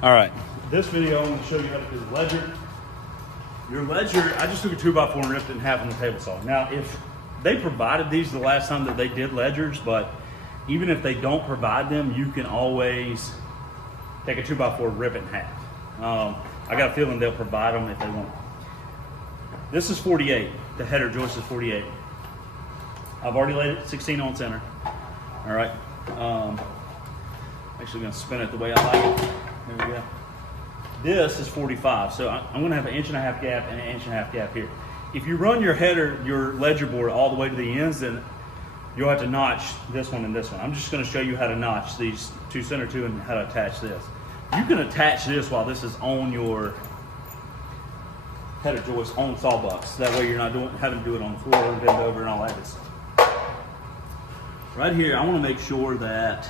All right, this video I'm going to show you how to do the ledger. Your ledger, I just took a 2x4 and ripped it in half on the table saw. Now, if they provided these the last time that they did ledgers, but even if they don't provide them, you can always take a 2x4, rip it in half. I got a feeling they'll provide them if they want. This is 48. The header joist is 48. I've already laid it 16 on center. All right. Actually going to spin it the way I like it. There we go. This is 45, so I'm going to have an 1.5 inch gap and an 1.5 inch gap here. If you run your header, your ledger board all the way to the ends, then you'll have to notch this one and this one. I'm just going to show you how to notch these two center two and how to attach this. You can attach this while this is on your header joist on sawbucks. That way you're not having to do it on the floor and bend over and all that good stuff. Right here, I want to make sure that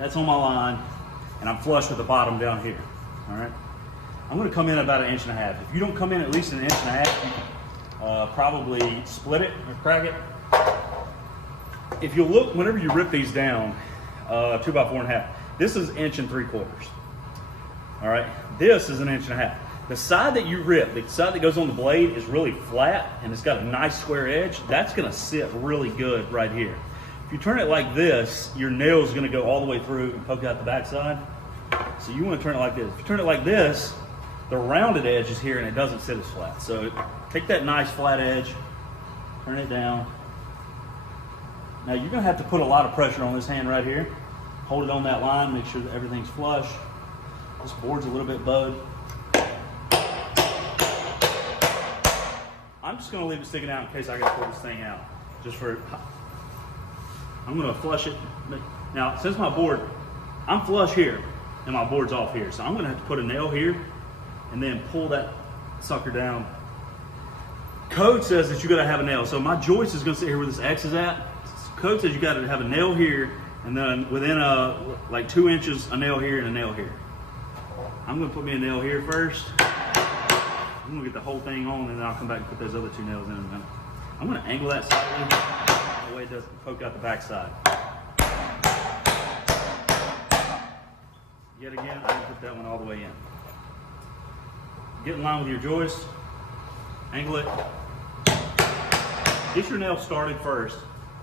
that's on my line and I'm flush with the bottom down here. All right. I'm going to come in about 1.5 inches. If you don't come in at least 1.5 inches, you can probably split it or crack it. If you look, whenever you rip these down, 2x4.5, this is 1.75 inches. All right. This is 1.5 inches. The side that you rip, the side that goes on the blade, is really flat and it's got a nice square edge. That's going to sit really good right here. If you turn it like this, your nail is going to go all the way through and poke out the back side. So you want to turn it like this. If you turn it like this, the rounded edge is here and it doesn't sit as flat. So take that nice flat edge, turn it down. Now you're going to have to put a lot of pressure on this hand right here. Hold it on that line, make sure that everything's flush. This board's a little bit bowed. I'm just going to leave it sticking out in case I got to pull this thing out. I'm going to flush it. Now, since my board, I'm flush here and my board's off here. So I'm going to have to put a nail here and then pull that sucker down. Code says that you got to have a nail. So my joist is going to sit here where this X is at. Code says you got to have a nail here and then within like 2 inches, a nail here and a nail here. I'm going to put me a nail here first. I'm going to get the whole thing on and then I'll come back and put those other 2 nails in a minute. I'm going to angle that slightly. That way it doesn't poke out the back side. Yet again, I didn't put that one all the way in. Get in line with your joist, angle it. Get your nail started first.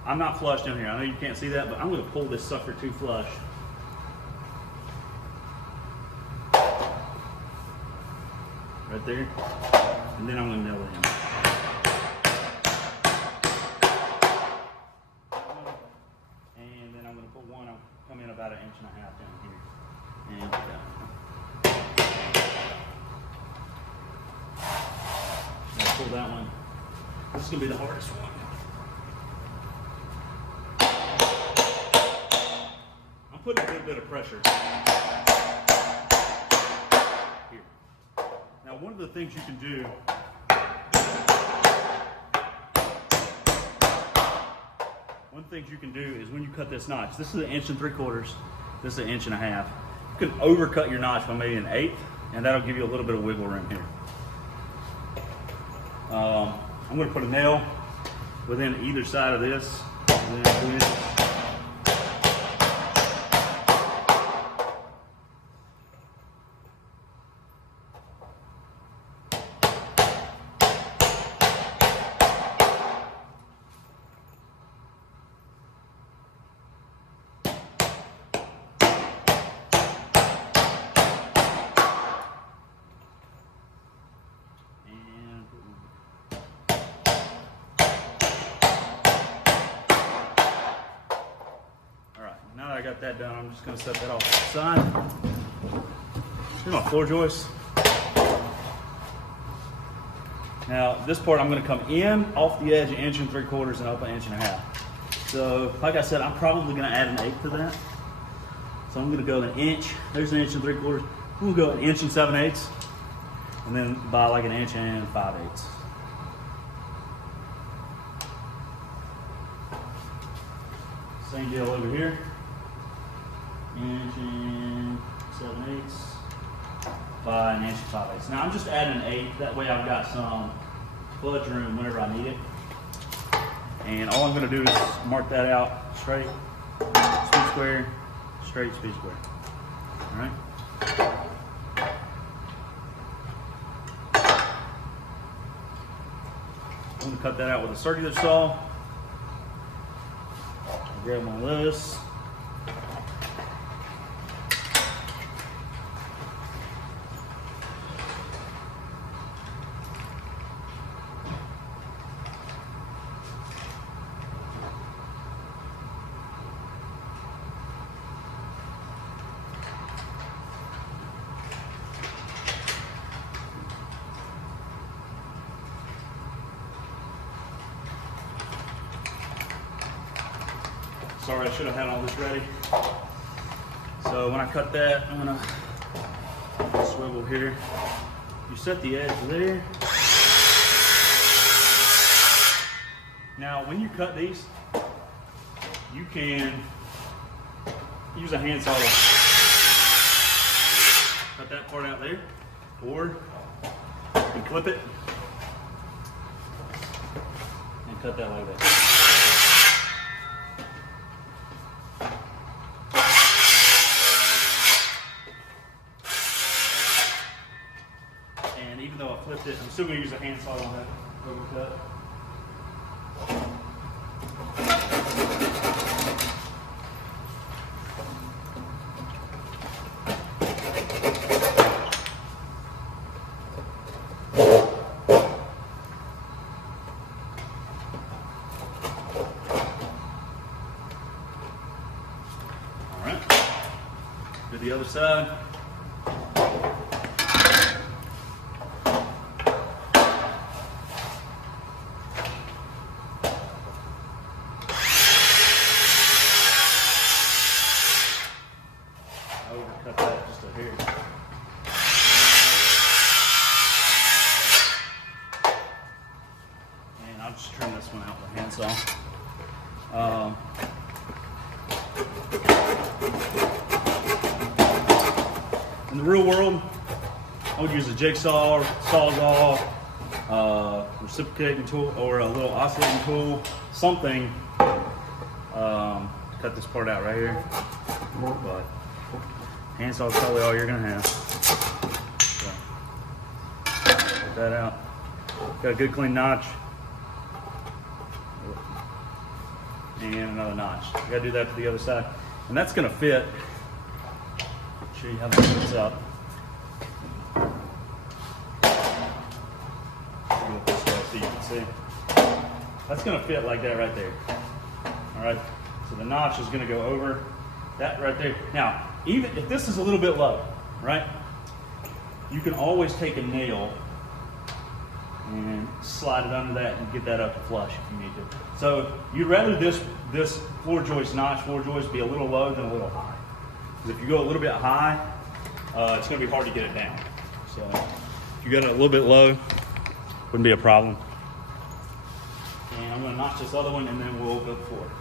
I'm not flush down here. I know you can't see that, but I'm going to pull this sucker too flush. Right there. And then I'm going to nail it in. And then I'm going to put one, I'll come in about 1.5 inches down here. And now pull that one. This is going to be the hardest one. I'm putting a little bit of pressure here. Now, one of the things you can do is when you cut this notch, this is 1.75 inches, this is 1.5 inches. You can overcut your notch by maybe 1/8, and that'll give you a little bit of wiggle room here. I'm going to put a nail within either side of this, within 2 inches. Now that I got that done, I'm just going to set that off to the side. Here's my floor joist. Now, this part I'm going to come in off the edge 1.75 inches and up 1.5 inches. So, like I said, I'm probably going to add 1/8 to that. So I'm going to go 1 inch. There's 1.75 inches. I'm going to go 1 7/8 inches, and then by like 1 5/8 inches. Same deal over here. 1 7/8 by 1 5/8 inches. Now I'm just adding 1/8. That way I've got some fudge room whenever I need it. And all I'm going to do is mark that out straight, speed square, straight, speed square. All right. I'm gonna cut that out with a circular saw. I'll grab one of this. Sorry, I should have had all this ready. So when I cut that, I'm gonna swivel here. You set the edge there. Now, when you cut these, you can use a handsaw to cut that part out there, or you can clip it and cut that like that. And even though I flipped it, I'm still going to use a handsaw on that overcut. All right, do the other side. Overcut that just a hair. And I'll just trim this one out with a handsaw. In the real world, I would use a jigsaw, or sawzall, reciprocating tool, or a little oscillating tool, something to cut this part out right here. But handsaw is probably all you're gonna have. So, get that out. Got a good clean notch. And another notch. You gotta do that to the other side. And that's gonna fit. Show you how that fits up. Do it this way so you can see. That's gonna fit like that right there. Alright, so the notch is gonna go over that right there. Now, even if this is a little bit low, right? You can always take a nail and slide it under that and get that up to flush if you need to. So you'd rather this floor joist be a little low than a little high. Because if you go a little bit high, it's going to be hard to get it down. So if you got it a little bit low, wouldn't be a problem. And I'm going to notch this other one and then we'll go forward.